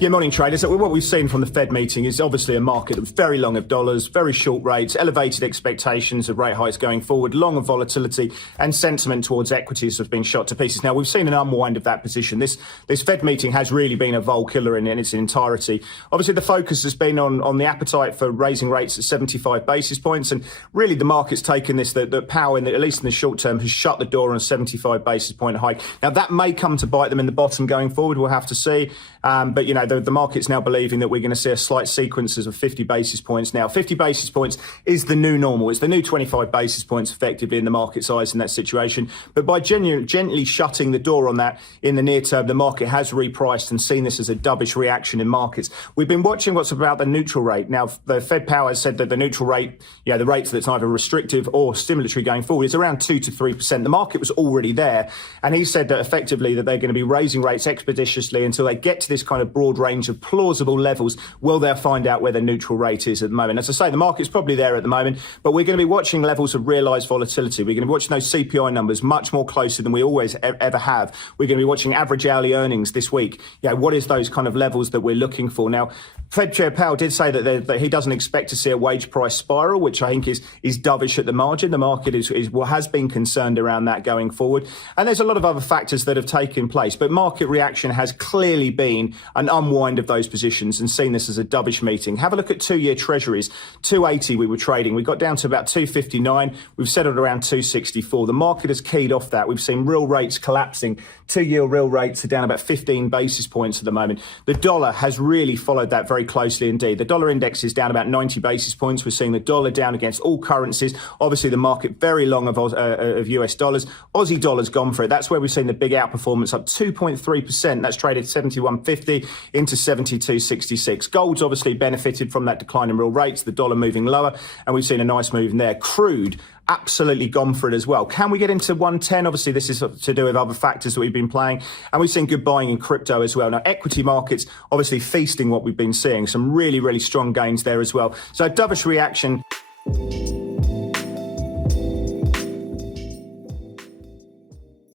Yeah, morning traders. So what we've seen from the Fed meeting is obviously a market that's very long of dollars, very short rates, elevated expectations of rate hikes going forward, long of volatility, and sentiment towards equities has been shot to pieces. Now, we've seen an unwind of that position. This Fed meeting has really been a vol killer in its entirety. Obviously, the focus has been on the appetite for raising rates at 75 basis points, and really the market's taken this, that Powell, at least in the short term, has shut the door on a 75 basis point hike. Now, that may come to bite them in the bottom going forward. We'll have to see. But, you know, the market's now believing that we're going to see a slight sequences of 50 basis points now. 50 basis points is the new normal. It's the new 25 basis points effectively in the market's eyes in that situation. But by gently shutting the door on that in the near term, the market has repriced and seen this as a dovish reaction in markets. We've been watching what's about the neutral rate. Now, the Fed Powell has said that the neutral rate, the rate that's either restrictive or stimulatory going forward is around 2 to 3%. The market was already there. And he said that effectively that they're going to be raising rates expeditiously until they get to this kind of broad range of plausible levels. Well, they'll find out where the neutral rate is at the moment. As I say, the market's probably there at the moment, but we're going to be watching levels of realised volatility. We're going to be watching those CPI numbers much more closely than we always ever have. We're going to be watching average hourly earnings this week. What is those kind of levels that we're looking for? Now, Fed Chair Powell did say that he doesn't expect to see a wage price spiral, which I think is dovish at the margin. The market has been concerned around that going forward. And there's a lot of other factors that have taken place, but market reaction has clearly been an unwind of those positions and seen this as a dovish meeting. Have a look at 2-year treasuries. 280 we were trading. We got down to about 259. We've settled around 264. The market has keyed off that. We've seen real rates collapsing. 2-year real rates are down about 15 basis points at the moment. The dollar has really followed that very closely indeed. The dollar index is down about 90 basis points. We're seeing the dollar down against all currencies. Obviously, the market very long of US dollars. Aussie dollar's gone for it. That's where we've seen the big outperformance, up 2.3%. That's traded 71.50 into 72.66. Gold's obviously benefited from that decline in real rates, the dollar moving lower, and we've seen a nice move in there. Crude absolutely gone for it as well. Can we get into 110? Obviously, this is to do with other factors that we've been playing, and we've seen good buying in crypto as well. Now, equity markets obviously feasting what we've been seeing. Some really, really strong gains there as well. So, dovish reaction.